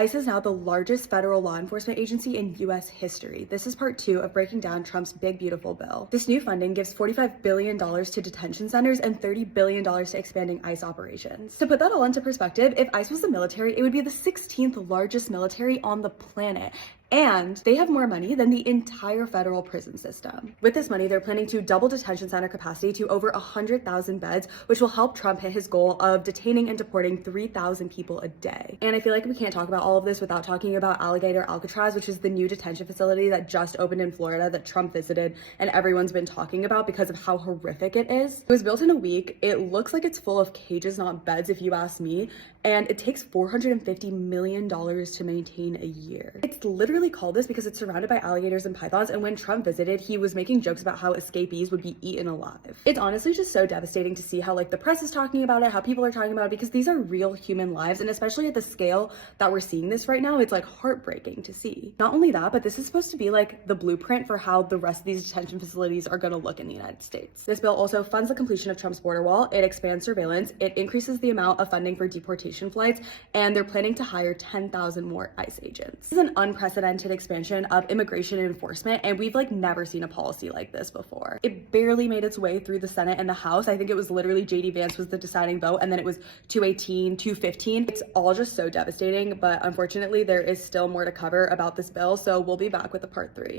ICE is now the largest federal law enforcement agency in US history. This is part 2 of breaking down Trump's big, beautiful bill. This new funding gives $45 billion to detention centers and $30 billion to expanding ICE operations. To put that all into perspective, if ICE was the military, it would be the 16th largest military on the planet. And they have more money than the entire federal prison system. With this money, they're planning to double detention center capacity to over 100,000 beds, which will help Trump hit his goal of detaining and deporting 3,000 people a day. And I feel like we can't talk about all of this without talking about Alligator Alcatraz, which is the new detention facility that just opened in Florida that Trump visited and everyone's been talking about because of how horrific it is. It was built in a week. It looks like it's full of cages, not beds, if you ask me. And it takes $450 million to maintain a year. It's literally called this because it's surrounded by alligators and pythons, and when Trump visited, he was making jokes about how escapees would be eaten alive. It's honestly just so devastating to see how like the press is talking about it, how people are talking about it, because these are real human lives, and especially at the scale that we're seeing this right now, it's like heartbreaking to see. Not only that, but this is supposed to be like the blueprint for how the rest of these detention facilities are going to look in the United States. This bill also funds the completion of Trump's border wall, it expands surveillance, it increases the amount of funding for deportation flights, and they're planning to hire 10,000 more ICE agents. This is an unprecedented expansion of immigration enforcement, and we've like never seen a policy like this before. It barely made its way through the Senate and the House. I think it was literally JD Vance was the deciding vote, and then it was 218, 215. It's all just so devastating, but unfortunately there is still more to cover about this bill, so we'll be back with a part 3.